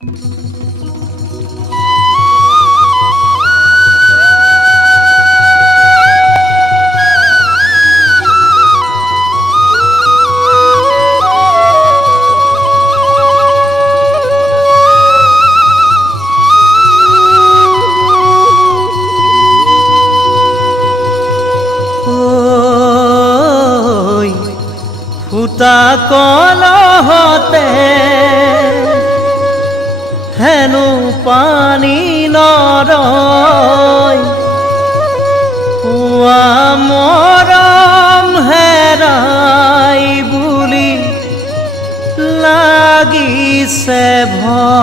ফুটা কলহতে হেনো পানী নৰয়, পুৱা মৰম হেৰাই বুলি লাগিছে ভয়।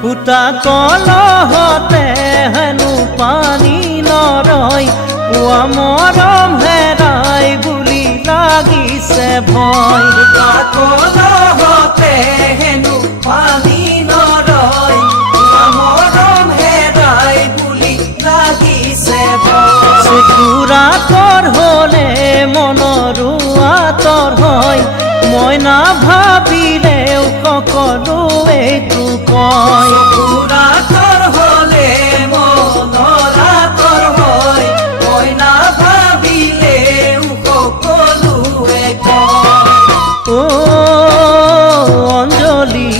ফুটা কলহতে হেনো পানী নৰয়, পুৱা মৰম হেৰাই বুলি লাগিছে ভয়। ফুটা কলহতে হেনো পানী নৰয়, পুৱা মৰম হেৰাই বুলি লাগিছে ভয়। চকুৰা তৰ হলে মনৰো আঁতৰ হয়, মই নাভাবিলেও সকলোৱেইতো কয়। চকুৰা তৰ হলে মনৰ আঁতৰ হয়, মই নাভাবিলেও সকলোৱে কয়। ও অঞ্জলি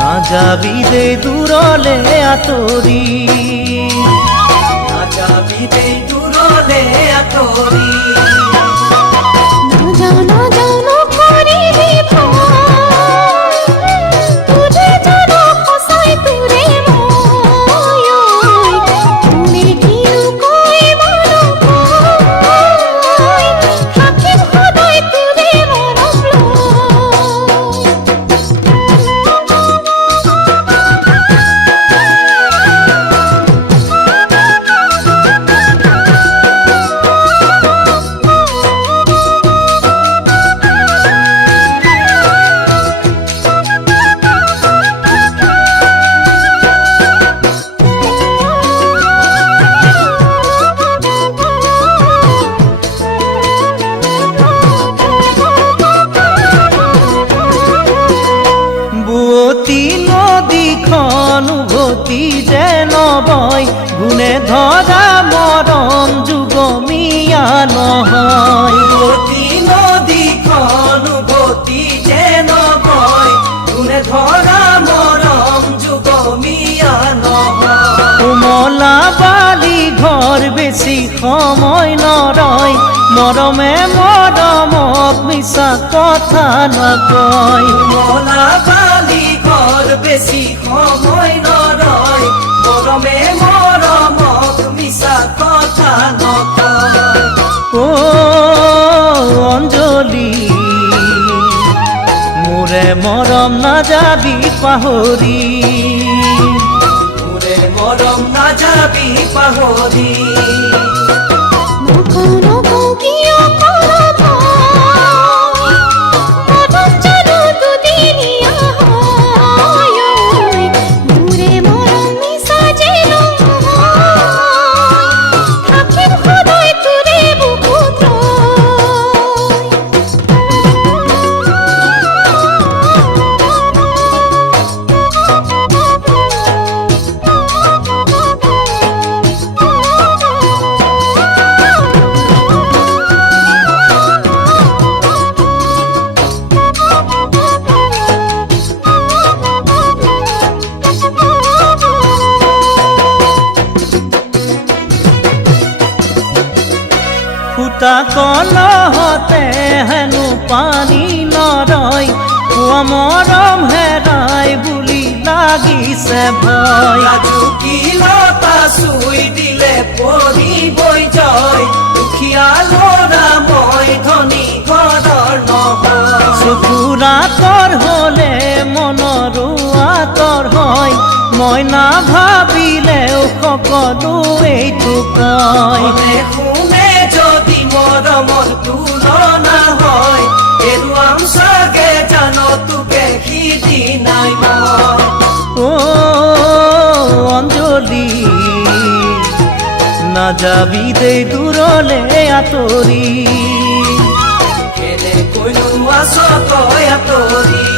নাযাবি দে দূৰলে আঁতৰি, নাযাবি দেই দূৰলে আঁতৰি। নদীখন উভতি যেন বয়, গুণে ধৰা মৰম যুগমীয়া নহয়। উভতি নদীখন উভতি যেন বয়, গুণে ধৰা মৰম যুগমীয়া নহয়। কোমলা বালি ঘৰ বেছি সময় নৰয়, মৰমে মৰমক মিছা কথা নকয়। কোমলা বালি ঘৰ বেছি সময় নৰয়, মৰমে মৰমক মিছা কথা নকয়। ও অঞ্জলি মোৰে মৰম নাযাবি পাহৰি, মোৰে মৰম নাযাবি পাহৰি। ফুটা কলহতে হেনো পানী নৰয়, পুৱা মৰম হেৰাই বুলি লাগিছে ভয়। ৰাজুকিলতা চুই দিলে পৰিবই জয়, দুখীয়া ল'ৰা মই চকুৰা তৰ হলে মনৰো আঁতৰ হয় মই নাভাবিলেও সকলো এইটো কয় মনে শুনে যদি মৰমৰ তুলনা হয় এৰুৱাম চাগে জানো তোকে সিদিনাই মই ও অঞ্জলি নাযাবি দেই দূৰলে আঁতৰি কেনে কৈনো আছ তই আঁতৰি